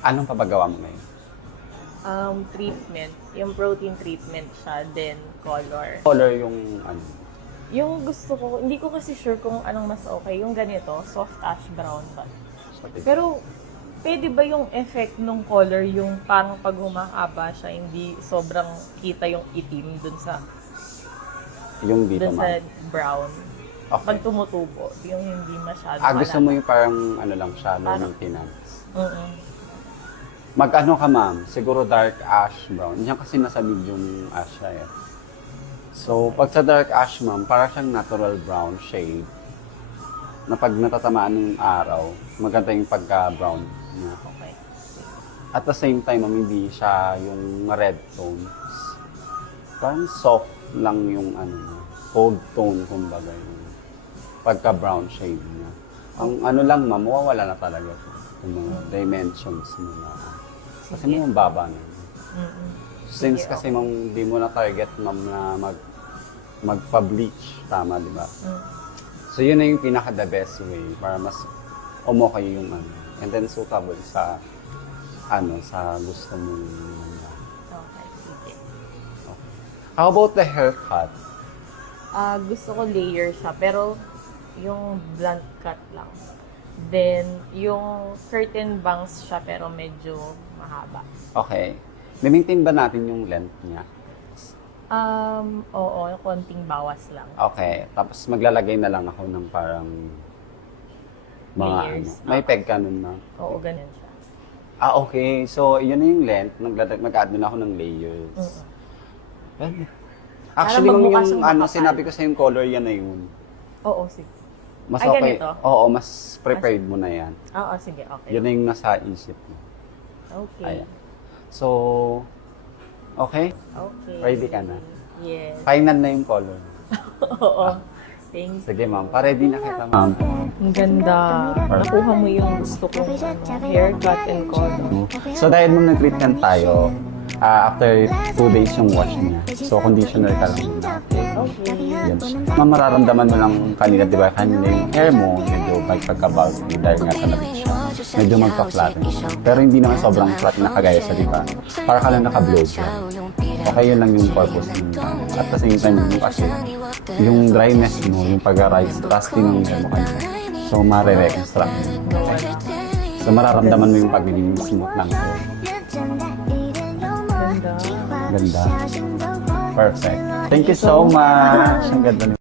Anong papagawa mo ngayon? Treatment. Yung protein treatment siya, then color. Color yung ano? Yung gusto ko, hindi ko kasi sure kung anong mas okay. Yung ganito, soft ash brown ba? Pero, pwede ba yung effect ng color, yung parang pag humahaba siya, hindi sobrang kita yung itim dun sa Yung dito, sa ma'am. brown? Okay. Pag tumutubo, yung hindi masyado Gusto mo yung parang ano lang siya, low Parang- maintenance. Mm-mm. Mag-ano ka, ma'am? Siguro dark ash brown. Yan kasi nasa medium ash siya eh. So, pag sa dark ash, ma'am, para siyang natural brown shade na pag natatamaan ng araw, maganda yung pagka-brown niya. Okay. At the same time, ma'am, hindi siya yung red tones. Parang soft lang yung ano niya. Cold tone, kumbaga, yung pagka-brown shade niya. Ang ano lang, ma'am, mawawala na talaga yung mga dimensions nila. Kasi Sige. mga baba na. Mm-mm. Since Sige, kasi ma'am, di mo na target, ma'am, na magpa-bleach, tama, di ba? Mm. So, yun na yung pinaka-the best way para mas umokay yung ano. And then suitable sa sa gusto mo. Okay, sige. How about the haircut? Gusto ko layer siya, pero yung blunt cut lang. Then, yung curtain bangs siya, pero medyo mahaba. Okay. May-maintain ba natin yung length niya? Oo, konting bawas lang. Okay. Tapos maglalagay na lang ako ng parang mga Layers. May peg ka nun na. Oo, ganun siya. Okay. So, yun na yung length. Mag-add na ako ng layers. Mm-mm. Actually, Para ma'am, magbukas yung yung makapal. sinabi ko sa yung color, yan na yun. Oo, sige. Mas Ay, okay. ganito? Oo, mas prepared mo na yan. Oo, sige, okay. Yun na yung nasa isip mo. Okay. Ayan. So, okay? Okay. Ready ka na? Yes. Final na yung color. Oo. Thank you. Sige, ma'am. Pa-ready na kita, ma'am. Ang ganda. Nakuha mo yung gusto kong haircut and color. So, dahil nung nag-treatment tayo, after 2 days yung wash niya. So, conditioner ka lang muna. Okay. Yan siya. Ma'am, mararamdaman mo lang kanina, di ba? Kanina yung hair mo, medyo magpagka-bulky dahil nga talaga siya. Medyo magpa-flatten siya. Pero hindi naman sobrang flat na kagaya sa diba? Para ka lang naka-blow siya. Okay, yun lang yung purpose mo. At the same time, yung kasi, yung dryness mo, yung pag-rise, rusty ng hair mo kanina. So, mare-reconstruct. Okay? So, mararamdaman mo yung pagiging smooth ng hair. Ganda. Ganda. Perfect. Thank you so much. Ang ganda